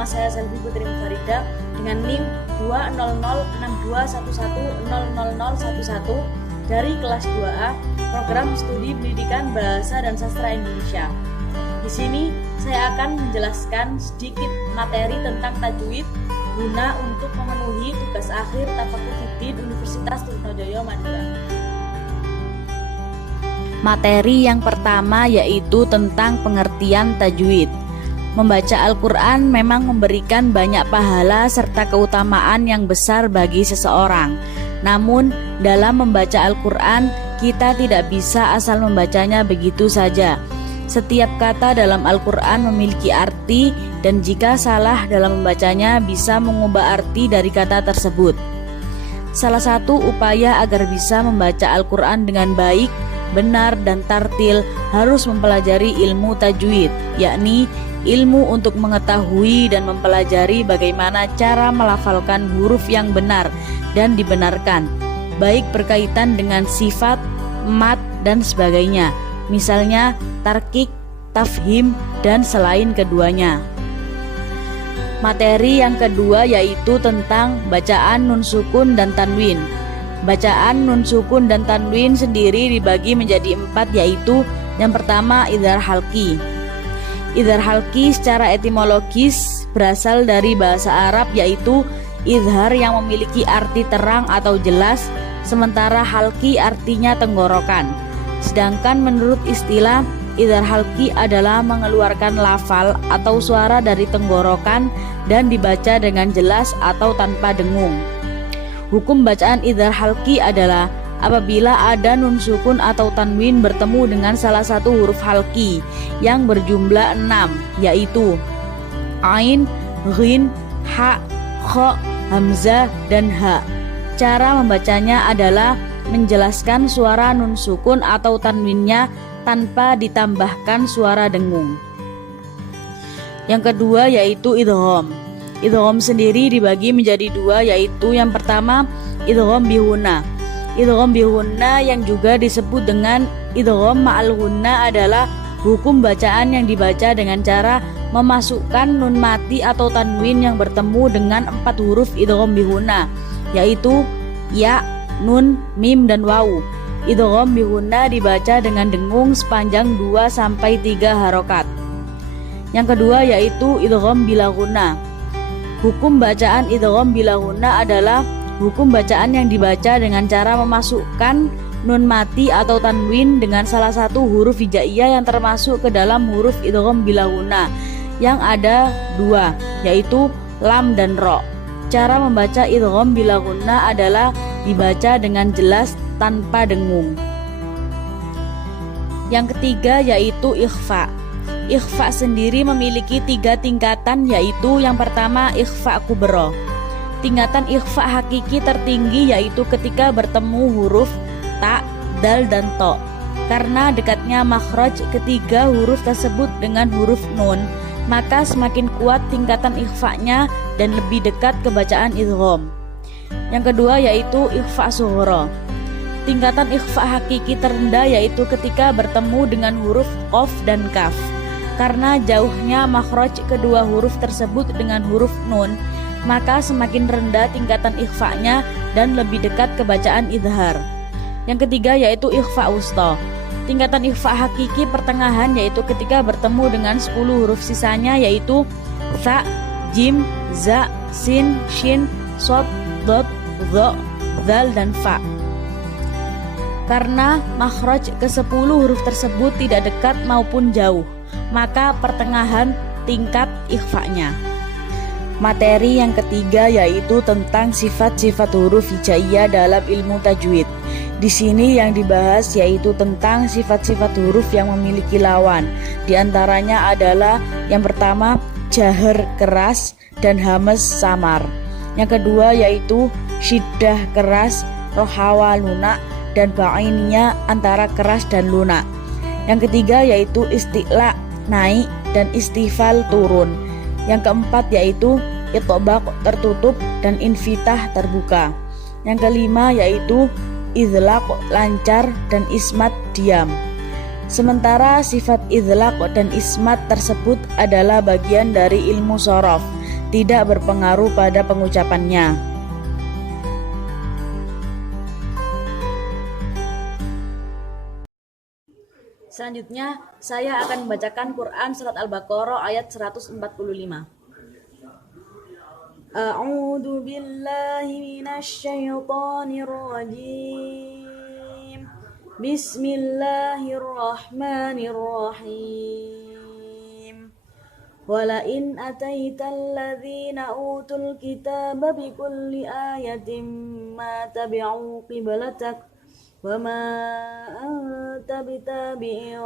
Nama saya Selvi Putri Mufarida dengan NIM 2006211000011 dari kelas 2A Program Studi Pendidikan Bahasa dan Sastra Indonesia. Di sini saya akan menjelaskan sedikit materi tentang tajwid guna untuk memenuhi tugas akhir Tafakur Fiddin Universitas Trunojoyo Madura. Materi yang pertama yaitu tentang pengertian tajwid. Membaca Al-Quran memang memberikan banyak pahala serta keutamaan yang besar bagi seseorang. Namun, dalam membaca Al-Quran, kita tidak bisa asal membacanya begitu saja. Setiap kata dalam Al-Quran memiliki arti, dan jika salah dalam membacanya bisa mengubah arti dari kata tersebut. Salah satu upaya agar bisa membaca Al-Quran dengan baik, benar, dan tartil harus mempelajari ilmu tajwid, yakni ilmu untuk mengetahui dan mempelajari bagaimana cara melafalkan huruf yang benar dan dibenarkan, baik berkaitan dengan sifat, mat, dan sebagainya, misalnya tarkik, tafhim, dan selain keduanya. Materi yang kedua yaitu tentang bacaan nun sukun dan tanwin. Bacaan nun sukun dan tanwin sendiri dibagi menjadi 4, yaitu yang pertama idhar halqi. Idhar halqi secara etimologis berasal dari bahasa Arab, yaitu idhar yang memiliki arti terang atau jelas, sementara halqi artinya tenggorokan. Sedangkan menurut istilah, idhar halqi adalah mengeluarkan lafal atau suara dari tenggorokan dan dibaca dengan jelas atau tanpa dengung. Hukum bacaan idhar halqi adalah apabila ada nun sukun atau tanwin bertemu dengan salah satu huruf halqi yang berjumlah 6, yaitu ain, ghin, ha, kha, hamzah, dan ha. Cara membacanya adalah menjelaskan suara nun sukun atau tanwinnya tanpa ditambahkan suara dengung. Yang kedua yaitu idgham. Idgham sendiri dibagi menjadi 2, yaitu yang pertama idgham bihunna. Idgham bihunna yang juga disebut dengan idgham ma'al hunna adalah hukum bacaan yang dibaca dengan cara memasukkan nun mati atau tanwin yang bertemu dengan 4 huruf idgham bihunna, yaitu ya, nun, mim, dan wawu. Idgham bihunna dibaca dengan dengung sepanjang 2-3 harokat. Yang kedua yaitu idgham bila ghunna. Hukum bacaan idgham bila ghunna adalah hukum bacaan yang dibaca dengan cara memasukkan nun mati atau tanwin dengan salah satu huruf hijaiyah yang termasuk ke dalam huruf idgham bila ghunna yang ada 2, yaitu lam dan ro. Cara membaca idgham bila ghunna adalah dibaca dengan jelas tanpa dengung. Yang ketiga yaitu ikhfa. Ikhfa sendiri memiliki 3 tingkatan, yaitu yang pertama ikhfa kubro. Tingkatan ikhfa hakiki tertinggi yaitu ketika bertemu huruf ta, dal, dan to. Karena dekatnya makhraj ketiga huruf tersebut dengan huruf nun, maka semakin kuat tingkatan ikhfa'nya dan lebih dekat ke bacaan idgham. Yang kedua yaitu ikhfa sughra. Tingkatan ikhfa hakiki terendah yaitu ketika bertemu dengan huruf qaf dan kaf. Karena jauhnya makhraj kedua huruf tersebut dengan huruf nun, maka semakin rendah tingkatan ikhfa'nya dan lebih dekat ke bacaan idhar. Yang ketiga yaitu ikhfa wusta. Tingkatan ikhfa hakiki pertengahan yaitu ketika bertemu dengan 10 huruf sisanya, yaitu tha, jim, za, sin, shin, shod, dot, dho, dhal, dan fa. Karena makhraj ke-10 huruf tersebut tidak dekat maupun jauh, maka pertengahan tingkat ikhfa'nya. Materi yang ketiga yaitu tentang sifat-sifat huruf hijaiyah dalam ilmu tajwid. Di sini yang dibahas yaitu tentang sifat-sifat huruf yang memiliki lawan. Di antaranya adalah yang pertama jahar keras dan hamas samar. Yang kedua yaitu syiddah keras, rohawa lunak, dan ba'innya antara keras dan lunak. Yang ketiga yaitu isti'la naik dan istifal turun. Yang keempat yaitu itobaq tertutup dan infitah terbuka. Yang kelima yaitu idlaq lancar dan ismat diam. Sementara sifat idlaq dan ismat tersebut adalah bagian dari ilmu shorof, tidak berpengaruh pada pengucapannya. Selanjutnya, saya akan membacakan Quran Surat Al-Baqarah ayat 145. A'udzu billahi minasy syaithanir rajim. Bismillahirrahmanirrahim. Wala in ataital ladzina utul kitaba bikulli ayatin ma tabi'u qiblatak wa ma anta bitabi'in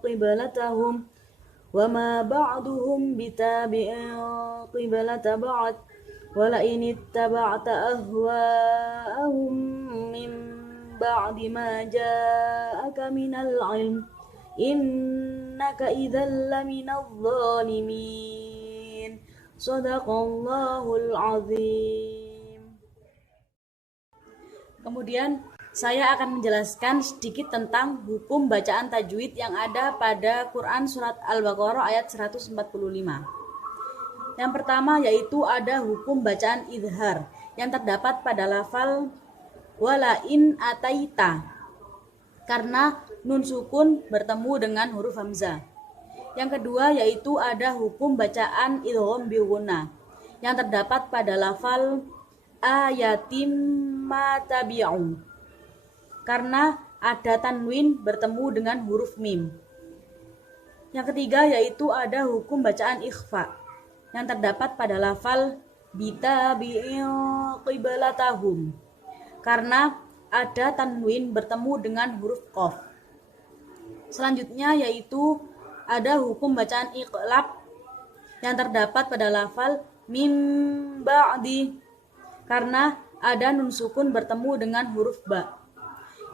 qiblatahum wa ma ba'duhum bitabi'in qiblata ba'd wala in ittaba'ta ahwa'ahum min ba'di ma ja'aka minal ilm innaka idzal laminadh dhalimin. Shadaqallahul azim. Kemudian saya akan menjelaskan sedikit tentang hukum bacaan tajwid yang ada pada Quran Surat Al-Baqarah ayat 145. Yang pertama yaitu ada hukum bacaan idhar yang terdapat pada lafal wala in ataita, karena nun sukun bertemu dengan huruf hamzah. Yang kedua yaitu ada hukum bacaan idgham bi ghunnah yang terdapat pada lafal ayatim ma tabi'u, karena ada tanwin bertemu dengan huruf mim. Yang ketiga yaitu ada hukum bacaan ikhfa yang terdapat pada lafal bitabi'in qiblatahum, karena ada tanwin bertemu dengan huruf qaf. Selanjutnya yaitu ada hukum bacaan iqlab yang terdapat pada lafal mim ba'di, karena ada nun sukun bertemu dengan huruf ba.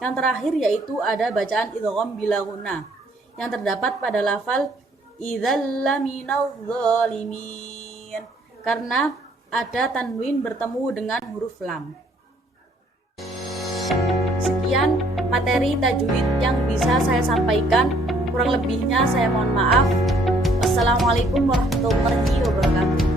Yang terakhir yaitu ada bacaan idgham bila ghunnah yang terdapat pada lafal idzal laminadh dhalimin, karena ada tanwin bertemu dengan huruf lam. Sekian materi tajwid yang bisa saya sampaikan. Kurang lebihnya saya mohon maaf. Wassalamualaikum warahmatullahi wabarakatuh.